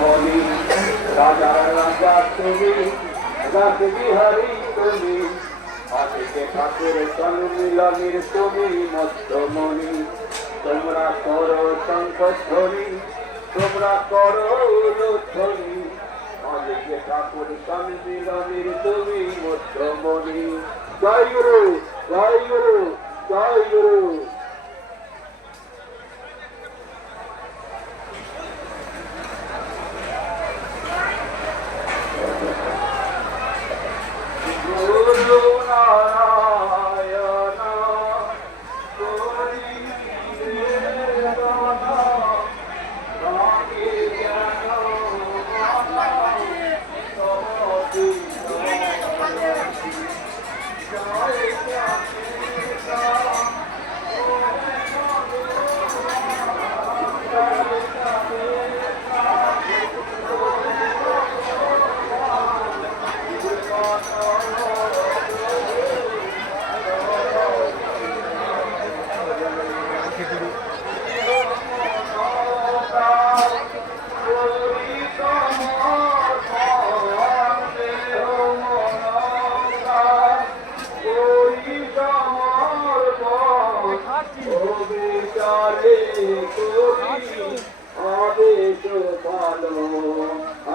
মনি রাজার রাজা তুমি রাজ বিহারী তুমি আজকে ঠাকুর সন্মিলনীর তুমি মধ্যমণি তোমরা করো শঙ্খধ্বনি তোমরা করো ধ্বনি আজকে ঠাকুর সন্মিলনীর তুমি মধ্যমণি জয় গুরু জয় গুরু জয় গুরু।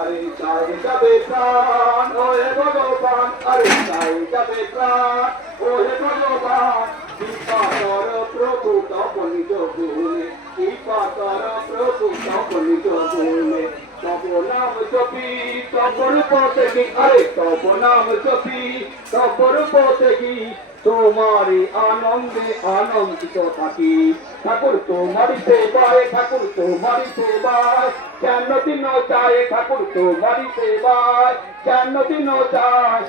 আরে চাই যাবে প্রাণ ওহে ভগবান আরে চাই যাবে প্রাণ ওহে ভগবান কৃপা কর প্রভু তব নিজ গুণে কৃপা কর প্রভু তব নিজ গুণে তব নাম জপি তব রূপ দেখি আরে তব নাম জপি তব রূপ দেখি তোমারি আনন্দে আনন্দিত থাকি ঠাকুর তোমারি সেবায় ঠাকুর তোমারি সেবায় কেন দিন চায় ঠাকুর তোমারি সেবায় কেন দিন চায়